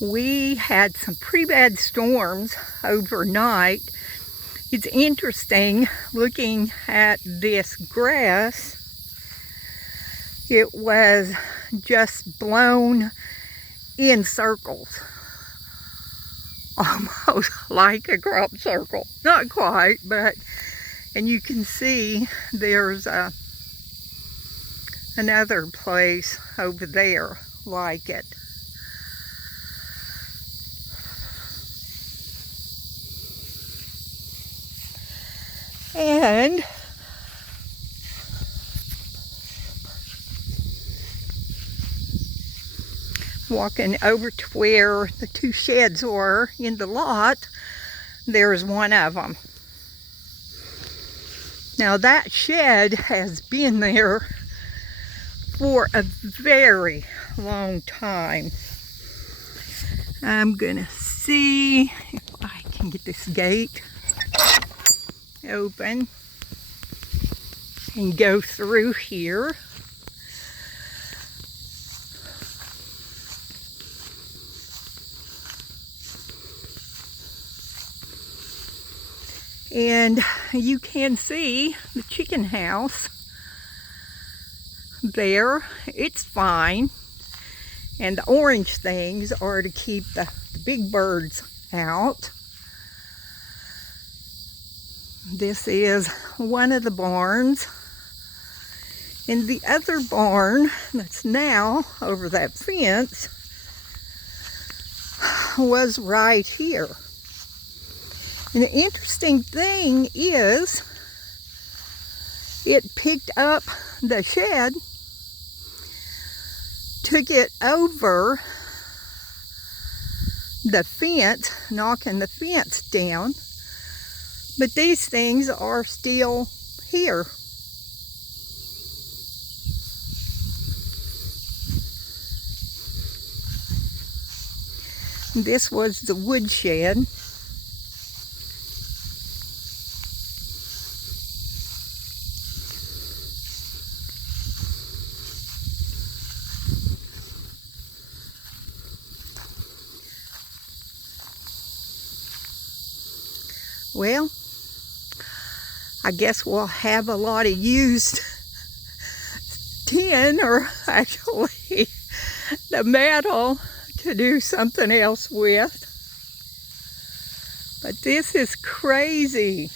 We had some pretty bad storms overnight. It's interesting looking at this grass. It was just blown in circles, almost like a crop circle. Not quite, but, and you can see there's another place over there like it. And walking over to where the two sheds were in the lot, there's one of them. Now that shed has been there for a very long time. I'm gonna see if I can get this gate open and go through here. And you can see the chicken house there. It's fine. And the orange things are to keep the big birds out. This is one of the barns. And the other barn that's now over that fence was right here. And the interesting thing is it picked up the shed, took it over the fence, knocking the fence down. But these things are still here. This was the woodshed. Well, I guess we'll have a lot of used tin, or actually the metal, to do something else with. But this is crazy.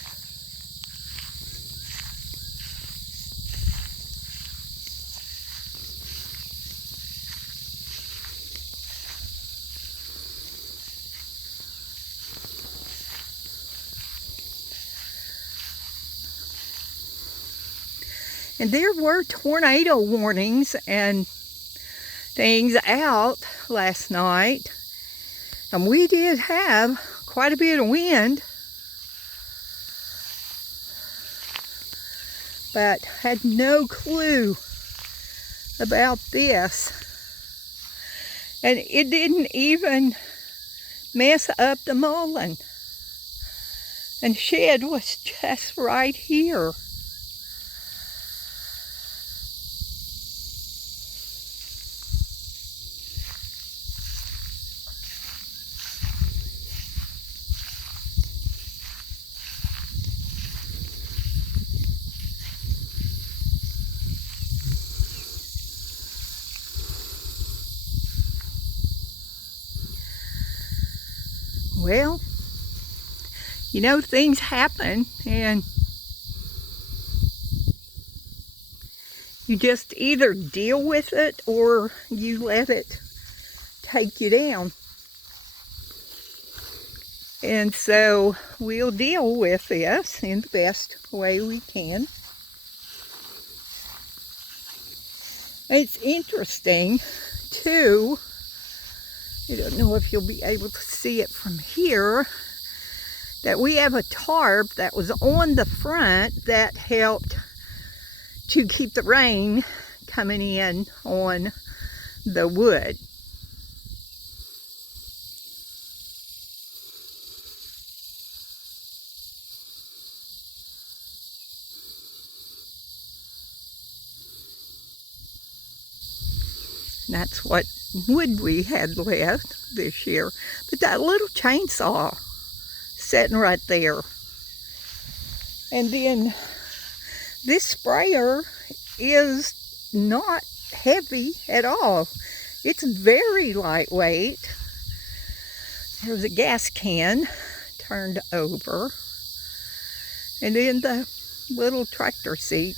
And there were tornado warnings and things out last night. And we did have quite a bit of wind. But had no clue about this. And it didn't even mess up the mullein. And shed was just right here. Well, you know, things happen, and you just either deal with it or you let it take you down. And so we'll deal with this in the best way we can. It's interesting too, I don't know if you'll be able to see it from here, that we have a tarp that was on the front that helped to keep the rain coming in on the wood. That's what wood we had left this year. But that little chainsaw sitting right there. And then this sprayer is not heavy at all. It's very lightweight. There's a gas can turned over. And then the little tractor seat.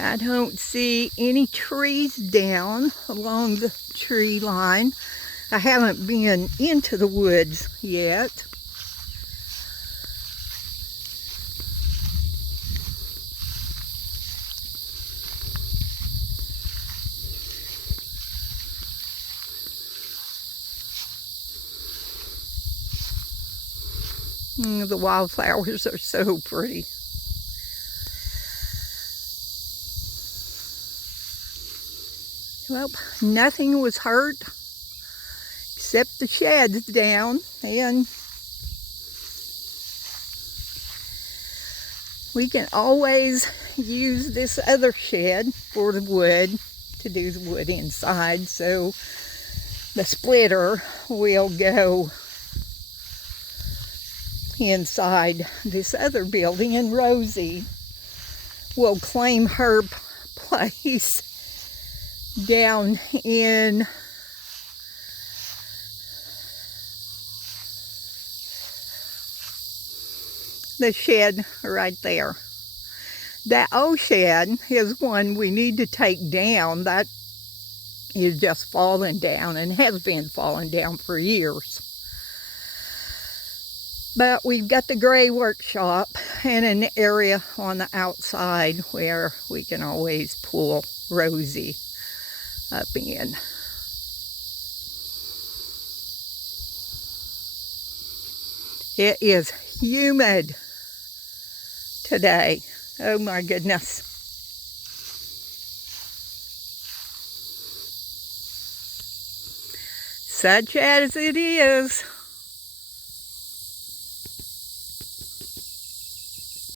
I don't see any trees down along the tree line. I haven't been into the woods yet. The wildflowers are so pretty. Well, nothing was hurt except the shed's down, and we can always use this other shed for the wood, to do the wood inside, so the splitter will go inside this other building, and Rosie will claim her place down in the shed right there. That old shed is one we need to take down. That is just falling down and has been falling down for years. But we've got the gray workshop and an area on the outside where we can always pull Rosie up in. It is humid today. Oh my goodness. Such as it is.